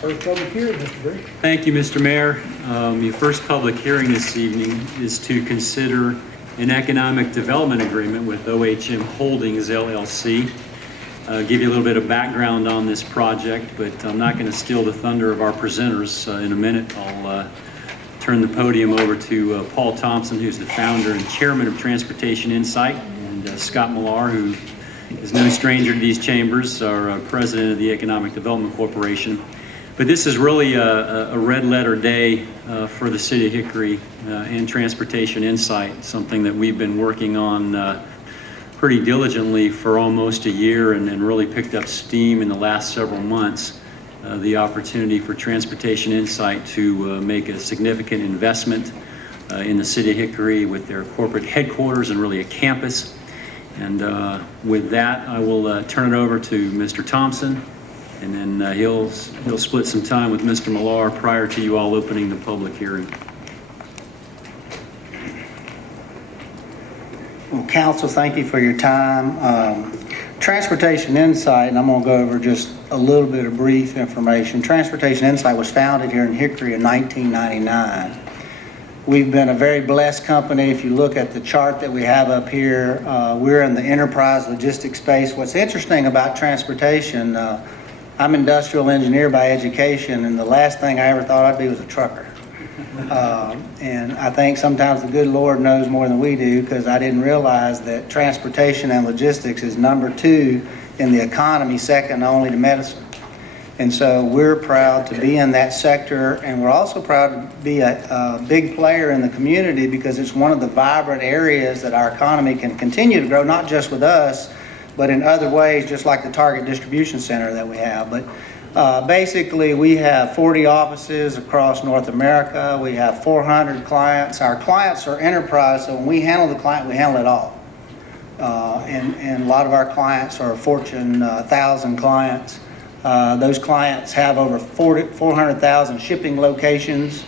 First public hearing, Mr. Bree. Thank you, Mr. Mayor. Your first public hearing this evening is to consider an economic development agreement with OHM Holdings LLC. Give you a little bit of background on this project, but I'm not going to steal the thunder of our presenters. In a minute, I'll turn the podium over to Paul Thompson, who's the founder and chairman of Transportation Insight, and Scott Millar, who is no stranger to these chambers, our president of the Economic Development Corporation. But this is really a red letter day for the city of Hickory and Transportation Insight, something that we've been working on pretty diligently for almost a year and really picked up steam in the last several months. The opportunity for Transportation Insight to make a significant investment in the city of Hickory with their corporate headquarters and really a campus. And with that, I will turn it over to Mr. Thompson. And then he'll split some time with Mr. Millar prior to you all opening the public hearing. Well, Council, thank you for your time. Transportation Insight, and I'm going to go over just a little bit of brief information. Transportation Insight was founded here in Hickory in 1999. We've been a very blessed company. If you look at the chart that we have up here, we're in the enterprise logistics space. What's interesting about transportation, I'm an industrial engineer by education, and the last thing I ever thought I'd be was a trucker. And I think sometimes the good Lord knows more than we do, because I didn't realize that transportation and logistics is number 2 in the economy, second only to medicine. And so we're proud to be in that sector, and we're also proud to be a big player in the community, because it's one of the vibrant areas that our economy can continue to grow, not just with us, but in other ways, just like the Target Distribution Center that we have. But basically, we have 40 offices across North America. We have 400 clients. Our clients are enterprise, so when we handle the client, we handle it all. And a lot of our clients are Fortune 1,000 clients. Those clients have over 400,000 shipping locations.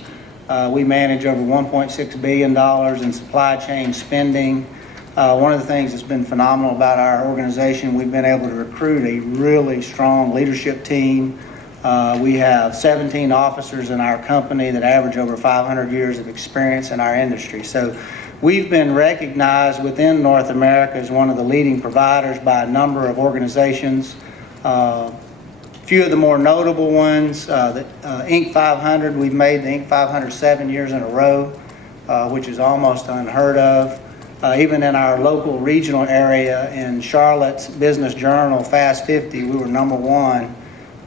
We manage over $1.6 billion in supply chain spending. One of the things that's been phenomenal about our organization, we've been able to recruit a really strong leadership team. We have 17 officers in our company that average over 500 years of experience in our industry. So we've been recognized within North America as one of the leading providers by a number of organizations. Few of the more notable ones, the Inc. 500, we've made the Inc. 500 7 years in a row, which is almost unheard of. Even in our local regional area in Charlotte's Business Journal Fast 50, we were number 1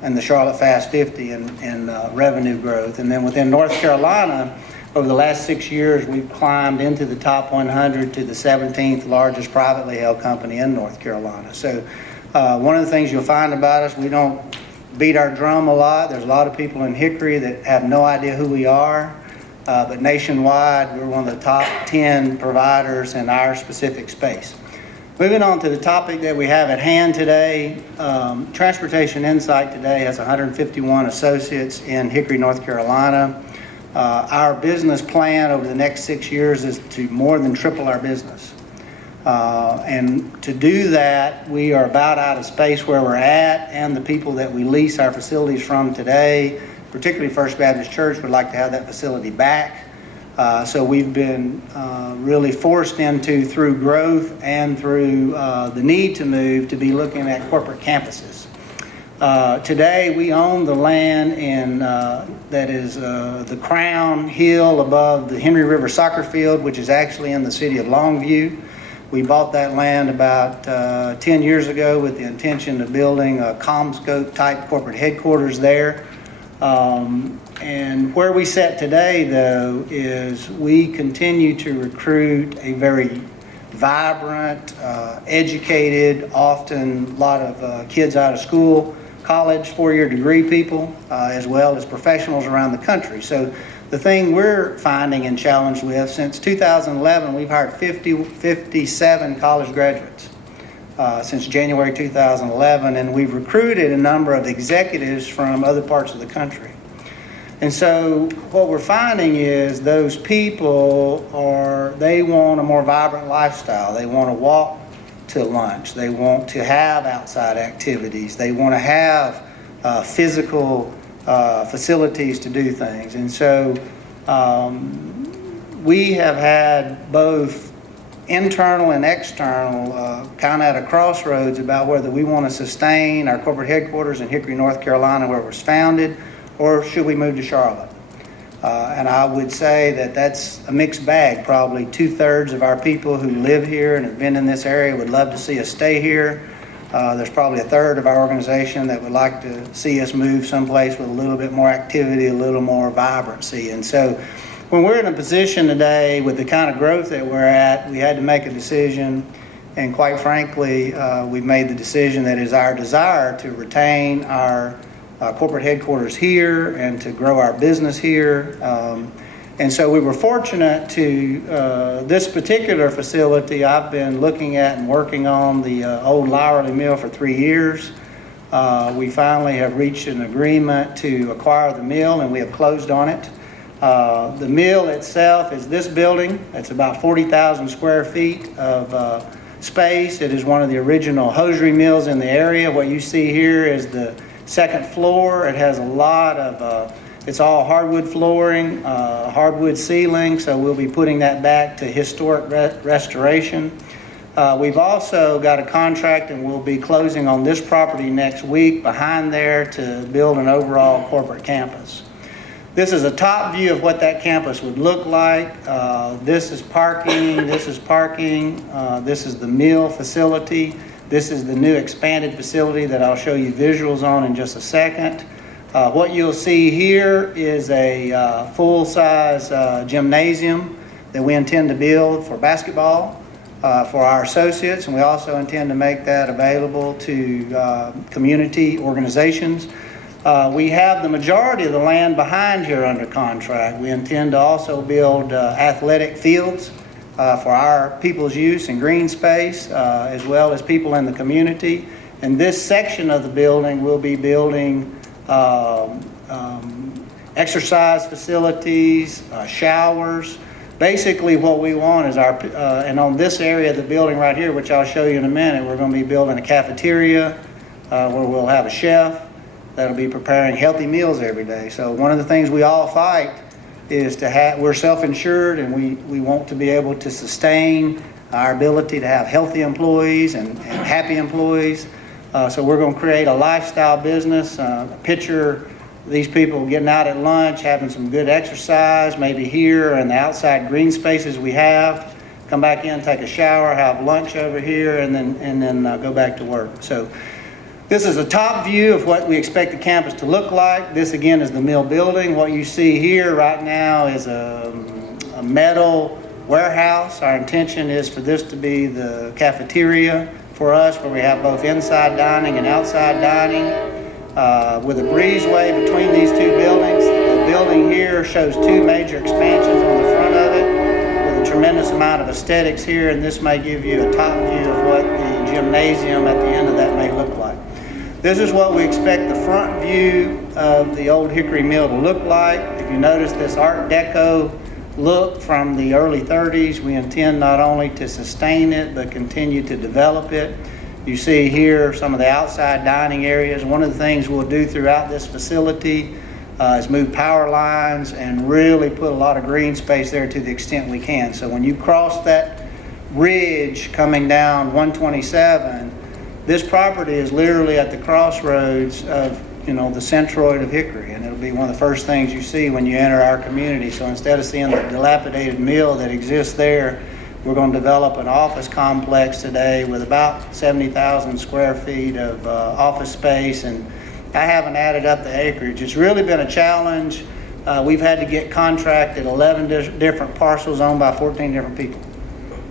in the Charlotte Fast 50 in revenue growth. And then within North Carolina, over the last 6 years, we've climbed into the top 100 to the 17th largest privately held company in North Carolina. So one of the things you'll find about us, we don't beat our drum a lot. There's a lot of people in Hickory that have no idea who we are. But nationwide, we're one of the top 10 providers in our specific space. Moving on to the topic that we have at hand today, Transportation Insight today has 151 associates in Hickory, North Carolina. Our business plan over the next 6 years is to more than triple our business. And to do that, we are about out of space where we're at, and the people that we lease our facilities from today, particularly First Baptist Church, would like to have that facility back. So we've been really forced into, through growth and through the need to move, to be looking at corporate campuses. Today we own the land in that is the crown hill above the Henry River soccer field, which is actually in the city of Longview. We bought that land about 10 years ago with the intention of building a CommScope type corporate headquarters there. And where we sit today, though, is we continue to recruit a very vibrant, educated, often a lot of kids out of school, college, 4-year degree people, as well as professionals around the country. So the thing we're finding and challenged with, since 2011, we've hired 57 college graduates since January 2011, and we've recruited a number of executives from other parts of the country. And so what we're finding is those people they want a more vibrant lifestyle. They want to walk to lunch. They want to have outside activities. They want to have physical facilities to do things. And so we have had both internal and external kind of at a crossroads about whether we want to sustain our corporate headquarters in Hickory, North Carolina, where it was founded, or should we move to Charlotte? And I would say that that's a mixed bag. Probably 2/3 of our people who live here and have been in this area would love to see us stay here. There's probably 1/3 of our organization that would like to see us move someplace with a little bit more activity, a little more vibrancy. And so when we're in a position today with the kind of growth that we're at, we had to make a decision. And quite frankly, we've made the decision that it is our desire to retain our corporate headquarters here and to grow our business here. And so we were fortunate to, this particular facility, I've been looking at and working on the old Lowerly Mill for 3 years. We finally have reached an agreement to acquire the mill, and we have closed on it. The mill itself is this building. It's about 40,000 square feet of space. It is one of the original hosiery mills in the area. What you see here is the second floor. It has a lot of, it's all hardwood flooring, hardwood ceiling, so we'll be putting that back to historic restoration. We've also got a contract, and we'll be closing on this property next week behind there to build an overall corporate campus. This is a top view of what that campus would look like. This is parking, this is parking, this is the mill facility. This is the new expanded facility that I'll show you visuals on in just a second. What you'll see here is a full-size gymnasium that we intend to build for basketball for our associates, and we also intend to make that available to community organizations. We have the majority of the land behind here under contract. We intend to also build athletic fields for our people's use and green space, as well as people in the community. And this section of the building will be building exercise facilities, showers. Basically what we want is our, and on this area of the building right here, which I'll show you in a minute, we're going to be building a cafeteria where we'll have a chef that'll be preparing healthy meals every day. So one of the things we all fight is to have, we're self-insured, and we want to be able to sustain our ability to have healthy employees and happy employees. So we're going to create a lifestyle business. Picture these people getting out at lunch, having some good exercise, maybe here and the outside green spaces we have. Come back in, take a shower, have lunch over here, and then go back to work. So this is a top view of what we expect the campus to look like. This again is the mill building. What you see here right now is a metal warehouse. Our intention is for this to be the cafeteria for us, where we have both inside dining and outside dining, with a breezeway between these two buildings. The building here shows 2 major expansions on the front of it, with a tremendous amount of aesthetics here, and this may give you a top view of what the gymnasium at the end of that may look like. This is what we expect the front view of the old Hickory Mill to look like. If you notice this Art Deco look from the early 30s, we intend not only to sustain it, but continue to develop it. You see here some of the outside dining areas. One of the things we'll do throughout this facility is move power lines and really put a lot of green space there to the extent we can. So when you cross that ridge coming down 127, this property is literally at the crossroads of, the centroid of Hickory, and it'll be one of the first things you see when you enter our community. So instead of seeing the dilapidated mill that exists there, we're going to develop an office complex today with about 70,000 square feet of office space, and I haven't added up the acreage. It's really been a challenge. We've had to get contracted 11 different parcels owned by 14 different people.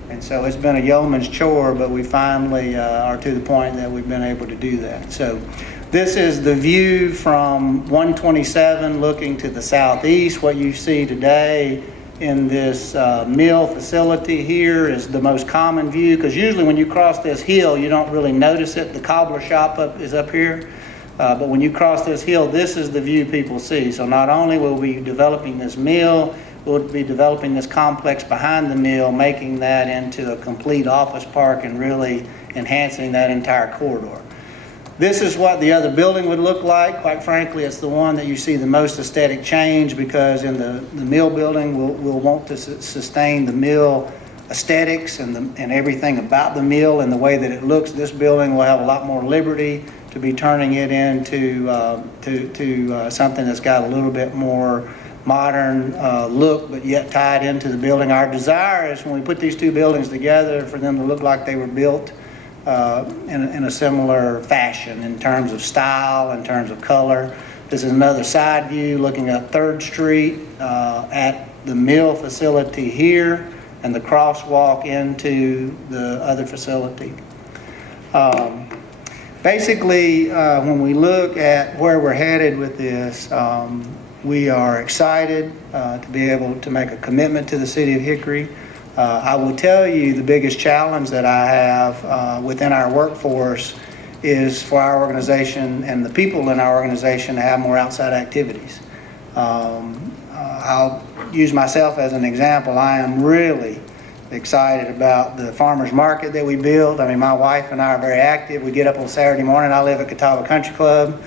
And so it's been a yeoman's chore, but we finally are to the point that we've been able to do that. So this is the view from 127 looking to the southeast. What you see today in this mill facility here is the most common view, because usually when you cross this hill, you don't really notice it. The cobbler shop is up here. But when you cross this hill, this is the view people see. So not only will we be developing this mill, we'll be developing this complex behind the mill, making that into a complete office park and really enhancing that entire corridor. This is what the other building would look like. Quite frankly, it's the one that you see the most aesthetic change, because in the mill building, we'll want to sustain the mill aesthetics and everything about the mill and the way that it looks. This building will have a lot more liberty to be turning it into something that's got a little bit more modern look, but yet tied into the building. Our desire is, when we put these two buildings together, for them to look like they were built in a similar fashion in terms of style, in terms of color. This is another side view looking at 3rd Street at the mill facility here and the crosswalk into the other facility. Basically, when we look at where we're headed with this, we are excited to be able to make a commitment to the city of Hickory. I will tell you the biggest challenge that I have within our workforce is for our organization and the people in our organization to have more outside activities. I'll use myself as an example. I am really excited about the farmers market that we build. I mean, my wife and I are very active. We get up on Saturday morning. I live at Catawba Country Club.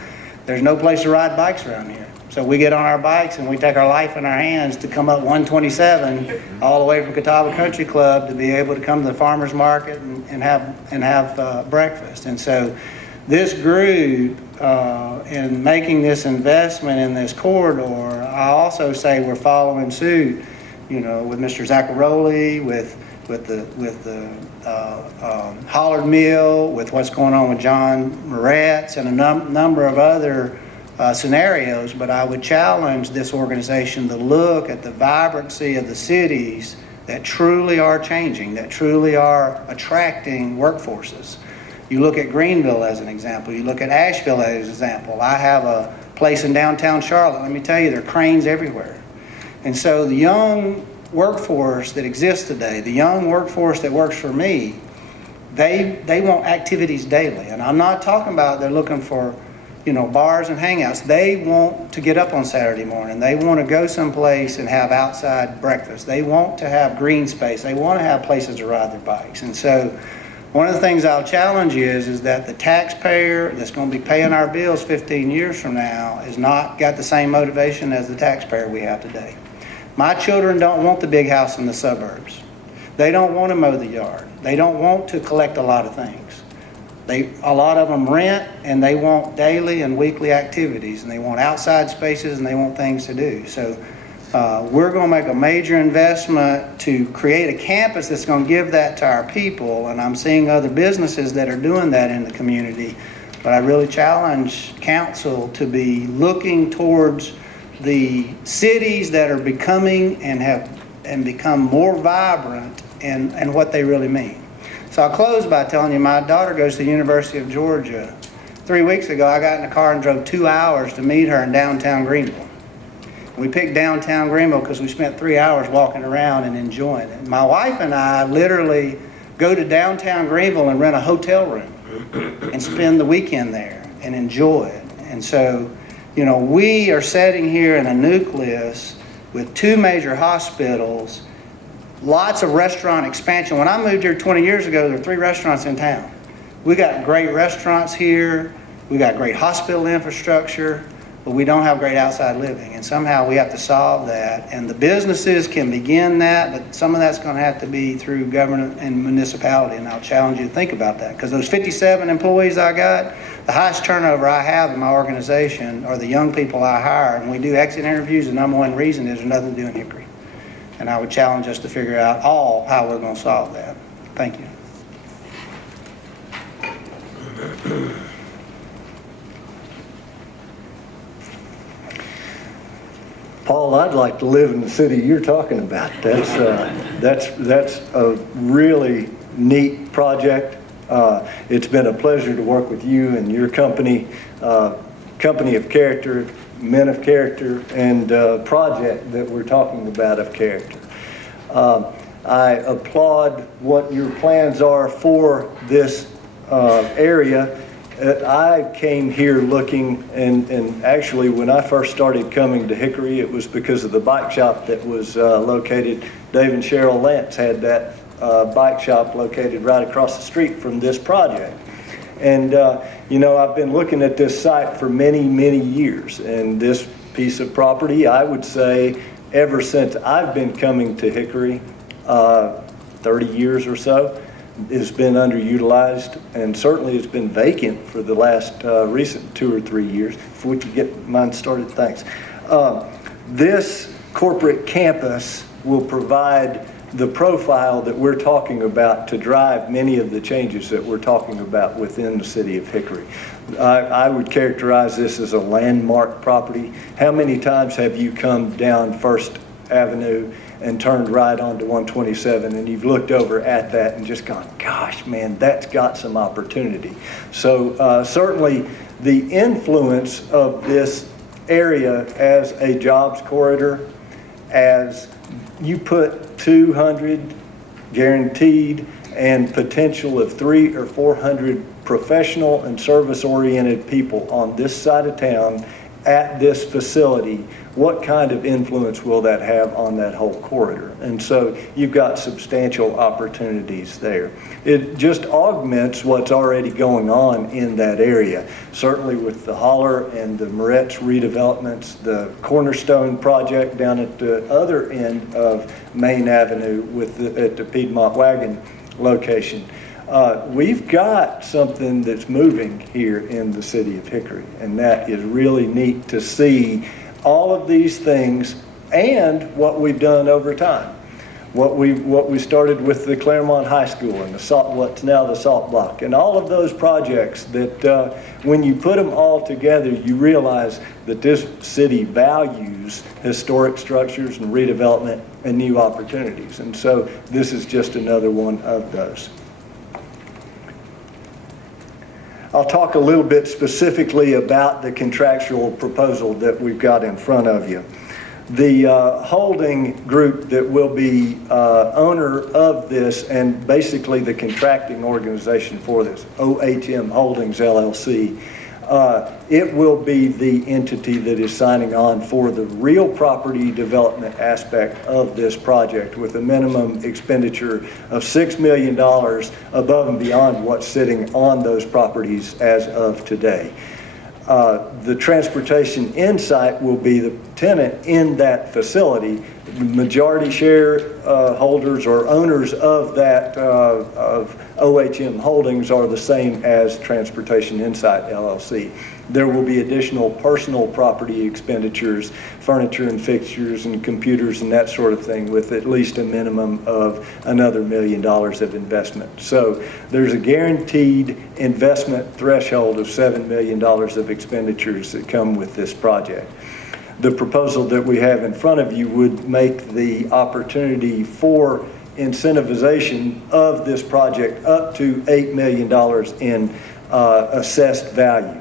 There's no place to ride bikes around here. So we get on our bikes and we take our life in our hands to come up 127 all the way from Catawba Country Club to be able to come to the farmers market and have breakfast. And so this group, in making this investment in this corridor, I also say we're following suit, you know, with Mr. Zaccaroli, with the Hollard Mill, with what's going on with John Moretz, and a number of other scenarios. But I would challenge this organization to look at the vibrancy of the cities that truly are changing, that truly are attracting workforces. You look at Greenville as an example. You look at Asheville as an example. I have a place in downtown Charlotte. Let me tell you, there are cranes everywhere. And so the young workforce that exists today, the young workforce that works for me, they want activities daily. And I'm not talking about they're looking for, you know, bars and hangouts. They want to get up on Saturday morning. They want to go someplace and have outside breakfast. They want to have green space. They want to have places to ride their bikes. And so one of the things I'll challenge you is that the taxpayer that's going to be paying our bills 15 years from now is not got the same motivation as the taxpayer we have today. My children don't want the big house in the suburbs. They don't want to mow the yard. They don't want to collect a lot of things. A lot of them rent, and they want daily and weekly activities, and they want outside spaces, and they want things to do. So we're going to make a major investment to create a campus that's going to give that to our people, and I'm seeing other businesses that are doing that in the community. But I really challenge council to be looking towards the cities that are becoming and become more vibrant and what they really mean. So I'll close by telling you, my daughter goes to the University of Georgia. 3 weeks ago, I got in the car and drove 2 hours to meet her in downtown Greenville. We picked downtown Greenville because we spent 3 hours walking around and enjoying it. My wife and I literally go to downtown Greenville and rent a hotel room and spend the weekend there and enjoy it. And so, you know, we are sitting here in a nucleus with 2 major hospitals, lots of restaurant expansion. When I moved here 20 years ago, there were 3 restaurants in town. We got great restaurants here. We got great hospital infrastructure, but we don't have great outside living. And somehow we have to solve that. And the businesses can begin that, but some of that's going to have to be through government and municipality. And I'll challenge you to think about that, because those 57 employees I got, the highest turnover I have in my organization are the young people I hire. And we do exit interviews. The number one reason is there's nothing to do in Hickory. And I would challenge us to figure out how we're going to solve that. Thank you. Paul, I'd like to live in the city you're talking about. That's a really neat project. It's been a pleasure to work with you and your company, company of character, men of character, and project that we're talking about of character. I applaud what your plans are for this area. I came here looking, and actually when I first started coming to Hickory, it was because of the bike shop that was located. Dave and Cheryl Lance had that bike shop located right across the street from this project. And, you know, I've been looking at this site for many, many years. And this piece of property, I would say, ever since I've been coming to Hickory, 30 years or so, has been underutilized, and certainly it's been vacant for the last recent 2 or 3 years. If we could get mine started, thanks. This corporate campus will provide the profile that we're talking about to drive many of the changes that we're talking about within the city of Hickory. I would characterize this as a landmark property. How many times have you come down First Avenue and turned right onto 127 and you've looked over at that and just gone, gosh, man, that's got some opportunity. So certainly the influence of this area as a jobs corridor, as you put 200 guaranteed and potential of 300 or 400 professional and service-oriented people on this side of town at this facility, what kind of influence will that have on that whole corridor? And so you've got substantial opportunities there. It just augments what's already going on in that area. Certainly with the Holler and the Moretz redevelopments, the Cornerstone project down at the other end of Main Avenue at the Piedmont Wagon location. We've got something that's moving here in the city of Hickory, and that is really neat to see all of these things and what we've done over time. What we started with the Claremont High School and what's now the Salt Block, and all of those projects that when you put them all together, you realize that this city values historic structures and redevelopment and new opportunities. And so this is just another one of those. I'll talk a little bit specifically about the contractual proposal that we've got in front of you. The holding group that will be owner of this and basically the contracting organization for this, OHM Holdings LLC, it will be the entity that is signing on for the real property development aspect of this project with a minimum expenditure of $6 million above and beyond what's sitting on those properties as of today. The transportation insight will be the tenant in that facility. The majority share holders or owners of that of OHM Holdings are the same as Transportation Insight LLC. There will be additional personal property expenditures, furniture and fixtures and computers and that sort of thing, with at least a minimum of another $1 million of investment. So there's a guaranteed investment threshold of $7 million of expenditures that come with this project. The proposal that we have in front of you would make the opportunity for incentivization of this project up to $8 million in assessed value.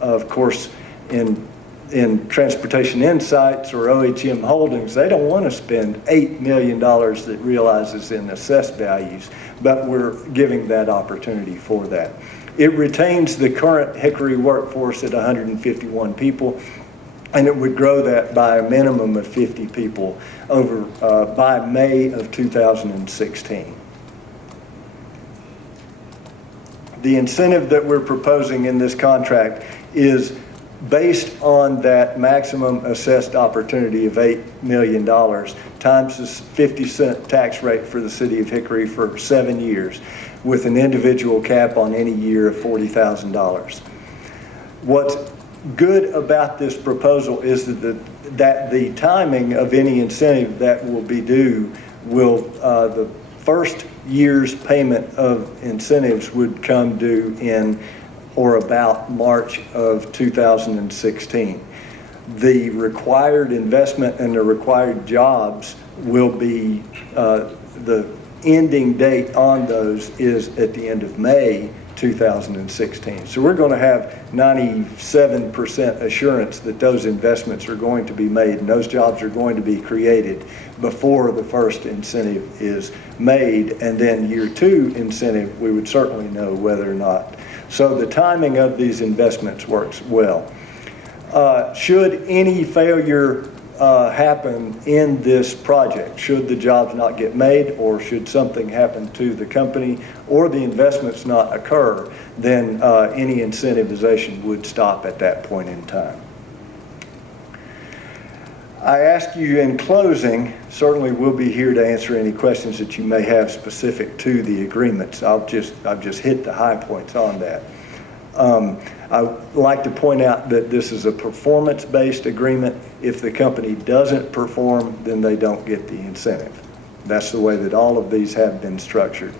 Of course, in Transportation Insights or OHM Holdings, they don't want to spend $8 million that realizes in assessed values, but we're giving that opportunity for that. It retains the current Hickory workforce at 151 people, and it would grow that by a minimum of 50 people over by May of 2016. The incentive that we're proposing in this contract is based on that maximum assessed opportunity of $8 million times the 50-cent tax rate for the city of Hickory for 7 years, with an individual cap on any year of $40,000. What's good about this proposal is that the timing of any incentive that will be due will, the first year's payment of incentives would come due in or about March of 2016. The required investment and the required jobs will be, the ending date on those is at the end of May 2016. So we're going to have 97% assurance that those investments are going to be made and those jobs are going to be created before the first incentive is made. And then year 2 incentive, we would certainly know whether or not. So the timing of these investments works well. Should any failure happen in this project, should the jobs not get made, or should something happen to the company, or the investments not occur, then any incentivization would stop at that point in time. I ask you in closing, certainly we'll be here to answer any questions that you may have specific to the agreements. I've just hit the high points on that. I'd like to point out that this is a performance-based agreement. If the company doesn't perform, then they don't get the incentive. That's the way that all of these have been structured.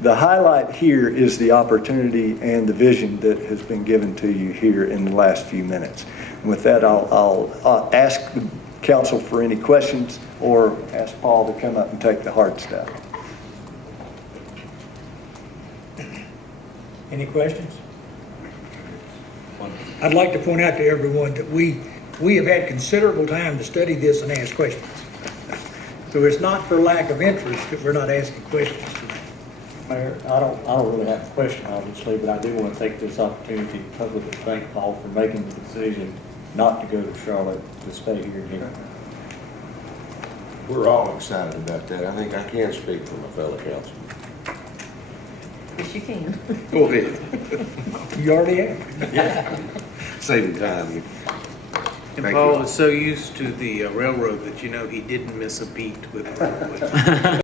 The highlight here is the opportunity and the vision that has been given to you here in the last few minutes. And with that, I'll ask the council for any questions, or ask Paul to come up and take the hard stuff. Any questions? I'd like to point out to everyone that we have had considerable time to study this and ask questions. So it's not for lack of interest that we're not asking questions tonight. Mayor, I don't really have a question, obviously, but I do want to take this opportunity to publicly thank Paul for making the decision not to go to Charlotte, to stay here in Hickory. We're all excited about that. I think I can speak for my fellow councilmen. Yes, you can. Go ahead. You already have. Saving time. And Thank Paul you. is so used to the railroad that you know he didn't miss a beat with